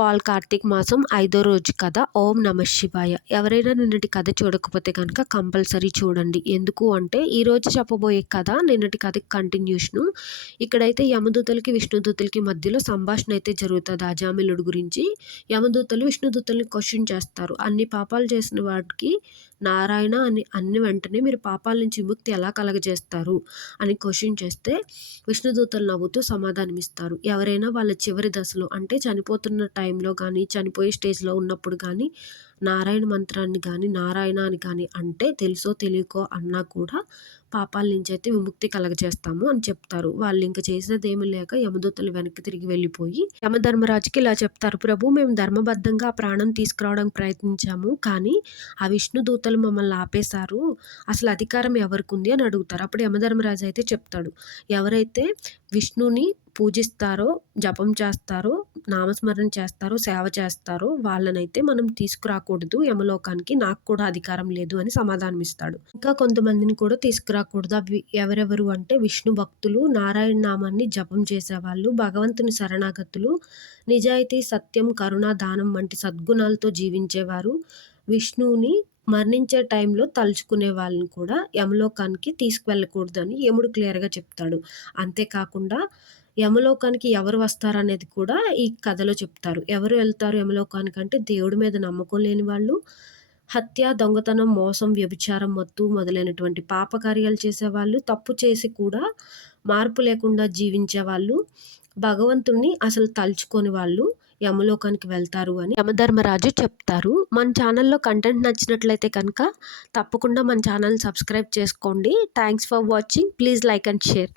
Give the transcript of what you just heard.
All Karthika మాసం 5వ రోజు కథ ఓం నమ శివాయ. ఎవరైనా నిన్నటి కథ చూడకపోతే కనుక కంపల్సరీ చూడండి. ఎందుకు అంటే ఈరోజు చెప్పబోయే కథ నిన్నటి కథకి కంటిన్యూషను. ఇక్కడైతే యమదూతలకి విష్ణుదూతలకి మధ్యలో సంభాషణ అయితే జరుగుతుంది అజామిలుడు గురించి. యమదూతలు విష్ణుదూతల్ని క్వశ్చన్ చేస్తారు. అన్ని పాపాలు చేసిన వాటికి నారాయణ అని అన్ని వెంటనే మీరు పాపాల నుంచి విముక్తి ఎలా కలగజేస్తారు అని క్వశ్చన్ చేస్తే విష్ణుదూతలు నవ్వుతూ సమాధానమిస్తారు. ఎవరైనా వాళ్ళ చివరి దశలో అంటే చనిపోతున్న టైంలో కానీ చనిపోయే స్టేజ్లో ఉన్నప్పుడు కానీ నారాయణ మంత్రాన్ని కానీ నారాయణ అని కానీ అంటే తెలుసో తెలియకో అన్నా కూడా పాపాల నుంచి అయితే విముక్తి కలగజేస్తాము అని చెప్తారు. వాళ్ళు ఇంకా చేసేదేమీ లేక యమదూతలు వెనక్కి తిరిగి వెళ్ళిపోయి యమధర్మరాజుకి ఇలా చెప్తారు. ప్రభు, మేము ధర్మబద్ధంగా ఆ ప్రాణం తీసుకురావడానికి ప్రయత్నించాము, కానీ ఆ విష్ణు దూతలు మమ్మల్ని ఆపేశారు. అసలు అధికారం ఎవరికి ఉంది అని అడుగుతారు. అప్పుడు యమధర్మరాజు అయితే చెప్తాడు, ఎవరైతే విష్ణుని పూజిస్తారో, జపం చేస్తారో, నామస్మరణ చేస్తారో, సేవ చేస్తారో వాళ్ళనైతే మనం తీసుకురాకూడదు యమలోకానికి, నాకు కూడా అధికారం లేదు అని సమాధానం ఇస్తాడు. ఇంకా కొంతమందిని కూడా తీసుకురాకూడదు. అవి ఎవరెవరు అంటే విష్ణు భక్తులు, నారాయణ నామాన్ని జపం చేసేవాళ్ళు, భగవంతుని శరణాగతులు, నిజాయితీ, సత్యం, కరుణ, దానం వంటి సద్గుణాలతో జీవించేవారు, విష్ణువుని మరణించే టైంలో తలుచుకునే వాళ్ళని కూడా యమలోకానికి తీసుకువెళ్ళకూడదని యముడు క్లియర్గా చెప్తాడు. అంతేకాకుండా యమలోకానికి ఎవరు వస్తారనేది కూడా ఈ కథలో చెప్తారు. ఎవరు వెళ్తారు యమలోకానికి అంటే దేవుడి మీద నమ్మకం లేని వాళ్ళు, హత్య, దొంగతనం, మోసం, వ్యభిచారం, మత్తు మొదలైనటువంటి పాపకార్యాలు చేసేవాళ్ళు, తప్పు చేసి కూడా మార్పు లేకుండా జీవించేవాళ్ళు, భగవంతుణ్ణి అసలు తలుచుకొని వాళ్ళు యమలోకానికి వెళ్తారు అని యమధర్మరాజు చెప్తారు. మన ఛానల్లో కంటెంట్ నచ్చినట్లయితే కనుక తప్పకుండా మన ఛానల్ సబ్స్క్రైబ్ చేసుకోండి. Thanks for watching. Please like and share.